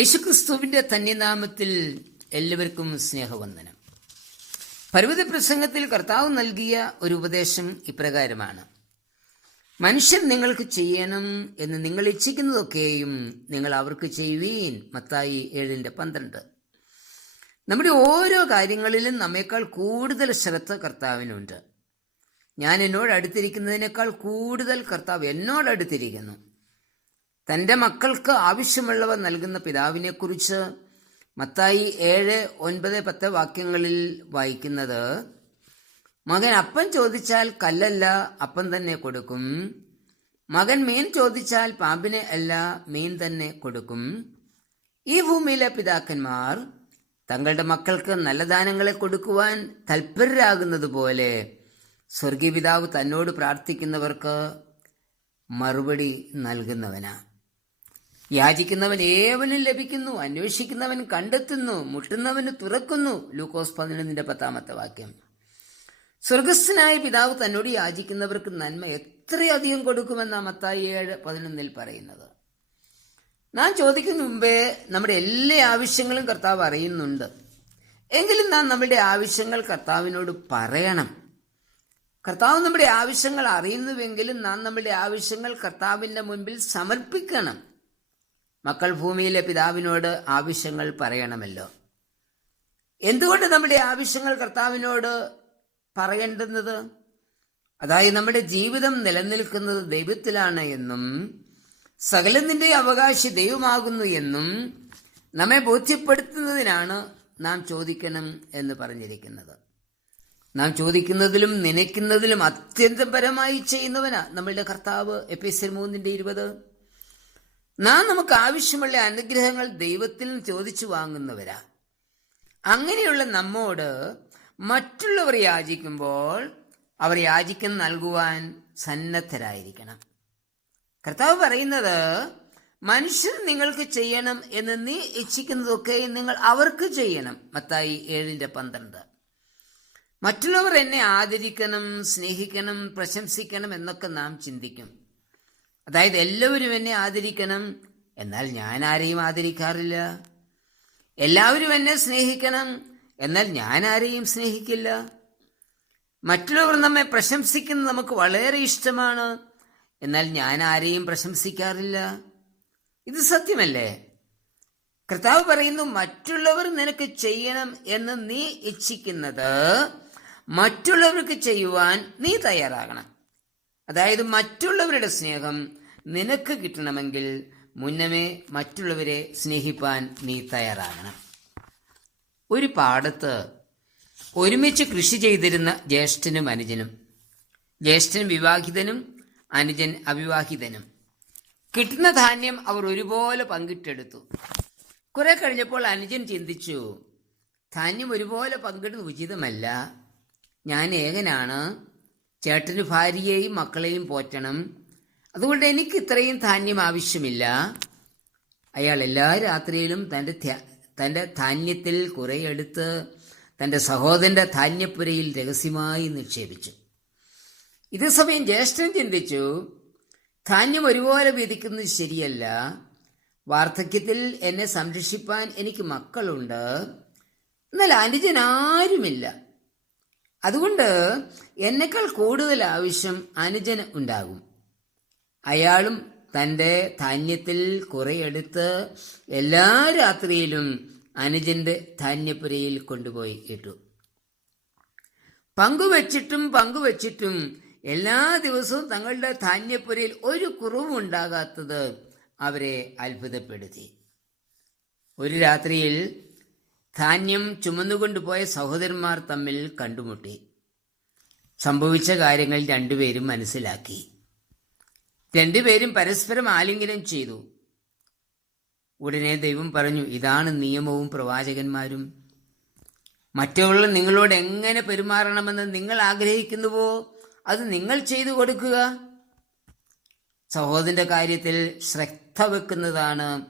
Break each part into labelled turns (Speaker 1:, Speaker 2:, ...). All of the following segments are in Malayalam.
Speaker 1: യേശുക്രിസ്തുവിന്റെ തന്യനാമത്തിൽ എല്ലാവർക്കും സ്നേഹവന്ദനം. പർവത പ്രസംഗത്തിൽ കർത്താവ് നൽകിയ ഒരു ഉപദേശം ഇപ്രകാരമാണ്. മനുഷ്യൻ നിങ്ങൾക്ക് ചെയ്യണം എന്ന് നിങ്ങൾ ഇച്ഛിക്കുന്നതൊക്കെയും നിങ്ങൾ അവർക്ക് ചെയ്യുവീൻ. മത്തായി ഏഴിന്റെ പന്ത്രണ്ട്. നമ്മുടെ ഓരോ കാര്യങ്ങളിലും നമ്മേക്കാൾ കൂടുതൽ ശ്രദ്ധ കർത്താവിനുണ്ട്. ഞാൻ എന്നോട് അടുത്തിരിക്കുന്നതിനേക്കാൾ കൂടുതൽ കർത്താവ് എന്നോട് അടുത്തിരിക്കുന്നു. തന്റെ മക്കൾക്ക് ആവശ്യമുള്ളവ നൽകുന്ന പിതാവിനെക്കുറിച്ച് മത്തായി ഏഴ് ഒൻപത് പത്ത് വാക്യങ്ങളിൽ വായിക്കുന്നത് മകൻ അപ്പം ചോദിച്ചാൽ കല്ലല്ല അപ്പം തന്നെ കൊടുക്കും. മകൻ മീൻ ചോദിച്ചാൽ പാമ്പിനെ അല്ല മീൻ തന്നെ കൊടുക്കും. ഈ ഭൂമിയിലെ പിതാക്കന്മാർ തങ്ങളുടെ മക്കൾക്ക് നല്ല ദാനങ്ങളെ കൊടുക്കുവാൻ തൽപരരാകുന്നത് പോലെ സ്വർഗീയ പിതാവ് തന്നോട് പ്രാർത്ഥിക്കുന്നവർക്ക് മറുപടി നൽകുന്നവനാ യാചിക്കുന്നവൻ ഏവനും ലഭിക്കുന്നു അന്വേഷിക്കുന്നവൻ കണ്ടെത്തുന്നു മുട്ടുന്നവന് തുറക്കുന്നു. ലൂക്കോസ് പതിനൊന്നിന്റെ പത്താമത്തെ വാക്യം. സ്വർഗസ്ഥനായ പിതാവ് തന്നോട് യാചിക്കുന്നവർക്ക് നന്മ എത്രയധികം കൊടുക്കുമെന്ന മത്തായി ഏഴ് പതിനൊന്നിൽ പറയുന്നത്. നാം ചോദിക്കുന്ന മുമ്പേ നമ്മുടെ എല്ലാ ആവശ്യങ്ങളും കർത്താവ് അറിയുന്നുണ്ട്. എങ്കിലും നാം നമ്മുടെ ആവശ്യങ്ങൾ കർത്താവിനോട് പറയണം. കർത്താവ് നമ്മുടെ ആവശ്യങ്ങൾ അറിയുന്നുവെങ്കിലും നാം നമ്മുടെ ആവശ്യങ്ങൾ കർത്താവിന്റെ മുൻപിൽ സമർപ്പിക്കണം. മക്കൾ ഭൂമിയിലെ പിതാവിനോട് ആവശ്യങ്ങൾ പറയണമല്ലോ. എന്തുകൊണ്ട് നമ്മുടെ ആവശ്യങ്ങൾ കർത്താവിനോട് പറയേണ്ടുന്നത്? അതായത് നമ്മുടെ ജീവിതം നിലനിൽക്കുന്നത് ദൈവത്തിലാണ് എന്നും സകലത്തിന്റെ അവകാശി ദൈവമാകുന്നു എന്നും നമ്മെ ബോധ്യപ്പെടുത്തുന്നതിനാണ് നാം ചോദിക്കണം എന്ന് പറഞ്ഞിരിക്കുന്നത്. നാം ചോദിക്കുന്നതിലും നനയ്ക്കുന്നതിലും അത്യന്തം പരമായി ചെയ്യുന്നവനാ നമ്മളുടെ കർത്താവ്. എപ്പിസൽ മൂന്നിന്റെ ഇരുപത്. നാം നമുക്ക് ആവശ്യമുള്ള അനുഗ്രഹങ്ങൾ ദൈവത്തിൽ നിന്ന് ചോദിച്ചു വാങ്ങുന്നവരാ. അങ്ങനെയുള്ള നമ്മോട് മറ്റുള്ളവർ യാചിക്കുമ്പോൾ അവർ യാചിക്കുന്ന നൽകുവാൻ സന്നദ്ധരായിരിക്കണം. കർത്താവ് പറയുന്നത് മനുഷ്യർ നിങ്ങൾക്ക് ചെയ്യണം എന്ന് നീ ഇച്ഛിക്കുന്നതൊക്കെ നിങ്ങൾ അവർക്ക് ചെയ്യണം. മത്തായി ഏഴിന്റെ പന്ത്രണ്ട്. മറ്റുള്ളവർ എന്നെ ആദരിക്കണം സ്നേഹിക്കണം പ്രശംസിക്കണം എന്നൊക്കെ നാം ചിന്തിക്കും. അതായത് എല്ലാവരും എന്നെ ആദരിക്കണം. എന്നാൽ ഞാൻ ആരെയും ആദരിക്കാറില്ല. എല്ലാവരും എന്നെ സ്നേഹിക്കണം. എന്നാൽ ഞാൻ ആരെയും സ്നേഹിക്കില്ല. മറ്റുള്ളവർ നമ്മെ പ്രശംസിക്കുന്നത് നമുക്ക് വളരെ ഇഷ്ടമാണ്. എന്നാൽ ഞാൻ ആരെയും പ്രശംസിക്കാറില്ല. ഇത് സത്യമല്ലേ? കർത്താവ് പറയുന്നു മറ്റുള്ളവർ നിനക്ക് ചെയ്യണം എന്ന് നീ ഇച്ഛിക്കുന്നത് മറ്റുള്ളവർക്ക് ചെയ്യുവാൻ നീ തയ്യാറാകണം. അതായത് മറ്റുള്ളവരുടെ സ്നേഹം നിനക്ക് കിട്ടണമെങ്കിൽ മുന്നമേ മറ്റുള്ളവരെ സ്നേഹിപ്പാൻ നീ തയ്യാറാകണം. ഒരു പാടത്ത് ഒരുമിച്ച് കൃഷി ചെയ്തിരുന്ന ജ്യേഷ്ഠനും അനുജനും ജ്യേഷ്ഠൻ വിവാഹിതനും അനുജൻ അവിവാഹിതനും. കിട്ടുന്ന ധാന്യം അവർ ഒരുപോലെ പങ്കിട്ടെടുത്തു. കുറെ കഴിഞ്ഞപ്പോൾ അനുജൻ ചിന്തിച്ചു ധാന്യം ഒരുപോലെ പങ്കിടുന്നത് ഉചിതമല്ല. ഞാൻ ഏകനാണ്. ചേട്ടന് ഭാര്യയെയും മക്കളെയും പോറ്റണം. അതുകൊണ്ട് എനിക്ക് ഇത്രയും ധാന്യം ആവശ്യമില്ല. അയാൾ എല്ലാ രാത്രിയിലും തന്റെ തന്റെ ധാന്യത്തിൽ കുറേ എടുത്ത് തന്റെ സഹോദരന്റെ ധാന്യപ്പുരയിൽ രഹസ്യമായി നിക്ഷേപിച്ചു. ഇതേ സമയം ജ്യേഷ്ഠൻ ചിന്തിച്ചു ധാന്യം ഒരുപോലെ വിധിക്കുന്നത് ശരിയല്ല. വാർദ്ധക്യത്തിൽ എന്നെ സംരക്ഷിപ്പാൻ എനിക്ക് മക്കളുണ്ട്. എന്നാൽ അനുജൻ ആരുമില്ല. അതുകൊണ്ട് എന്നെക്കാൾ കൂടുതൽ ആവശ്യം അനുജന് ഉണ്ടാകും. അയാളും തന്റെ ധാന്യത്തിൽ കുറയെടുത്ത് എല്ലാ രാത്രിയിലും അനുജന്റെ ധാന്യപ്പുരയിൽ കൊണ്ടുപോയി ഇട്ടു. പങ്കുവച്ചിട്ടും പങ്കുവച്ചിട്ടും എല്ലാ ദിവസവും തങ്ങളുടെ ധാന്യപ്പുരയിൽ ഒരു കുറവും ഉണ്ടാകാത്തത് അവരെ അത്ഭുതപ്പെടുത്തി. ഒരു രാത്രിയിൽ ധാന്യം ചുമന്നുകൊണ്ടുപോയ സഹോദരന്മാർ തമ്മിൽ കണ്ടുമുട്ടി. സംഭവിച്ച കാര്യങ്ങൾ രണ്ടുപേരും മനസ്സിലാക്കി. രണ്ടുപേരും പരസ്പരം ആലിംഗനം ചെയ്തു. ഉടനെ ദൈവം പറഞ്ഞു ഇതാണ് നിയമവും പ്രവാചകന്മാരും. മറ്റുള്ള നിങ്ങളോട് എങ്ങനെ പെരുമാറണമെന്ന് നിങ്ങൾ ആഗ്രഹിക്കുന്നുവോ അത് നിങ്ങൾ ചെയ്തു കൊടുക്കുക. സഹോദരന്റെ കാര്യത്തിൽ ശ്രദ്ധ വെക്കുന്നതാണ്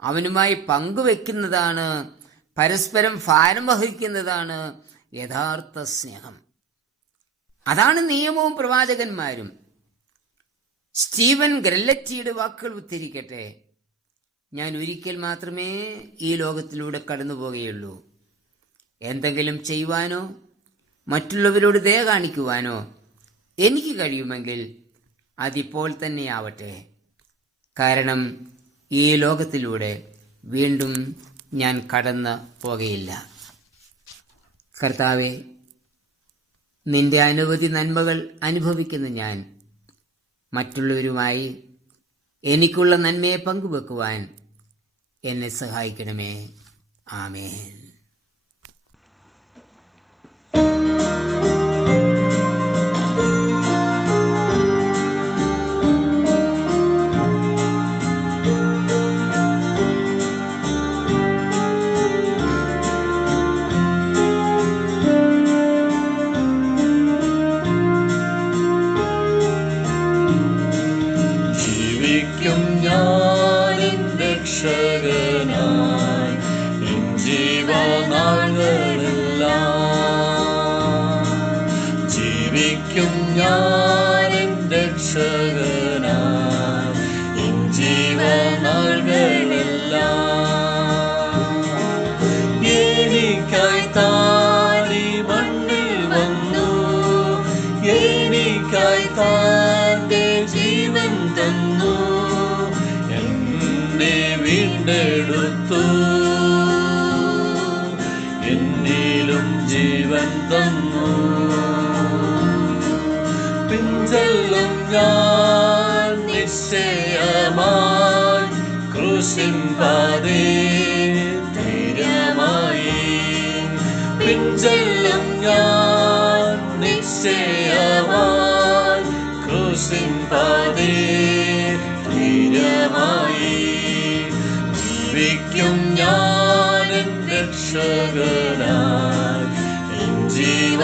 Speaker 1: അവനുമായി പങ്കുവെക്കുന്നതാണ് പരസ്പരം ഭാരം വഹിക്കുന്നതാണ് യഥാർത്ഥ സ്നേഹം. അതാണ് നിയമവും പ്രവാചകന്മാരും. സ്റ്റീവൻ ഗ്രല്ലറ്റിയുടെ വാക്കുകൾ ഉദ്ധരിക്കട്ടെ. ഞാൻ ഒരിക്കൽ മാത്രമേ ഈ ലോകത്തിലൂടെ കടന്നു പോകുകയുള്ളൂ എന്തെങ്കിലും ചെയ്യുവാനോ മറ്റുള്ളവരോട് ദയ കാണിക്കുവാനോ എനിക്ക് കഴിയുമെങ്കിൽ അതിപ്പോൾ തന്നെയാവട്ടെ. കാരണം ഈ ലോകത്തിലൂടെ വീണ്ടും ഞാൻ കടന്ന് പോകയില്ല. കർത്താവെ നിന്റെ അനവധി നന്മകൾ അനുഭവിക്കുന്ന ഞാൻ മറ്റുള്ളവരുമായി എനിക്കുള്ള നന്മയെ പങ്കുവെക്കുവാൻ എന്നെ സഹായിക്കണമേ. ആമേൻ.
Speaker 2: വീണ്ടെടുത്തു എന്നിലും ജീവൻ തന്നു. പിഞ്ചെല്ലും ഞാൻ നിശ്ചയമായി ക്രൂശിൻ പാതേ ധൈര്യമായി. പിഞ്ചെല്ലും ഞാൻ നിശ്ചയമായി ക്രൂശിൻ sugar land. Indeed,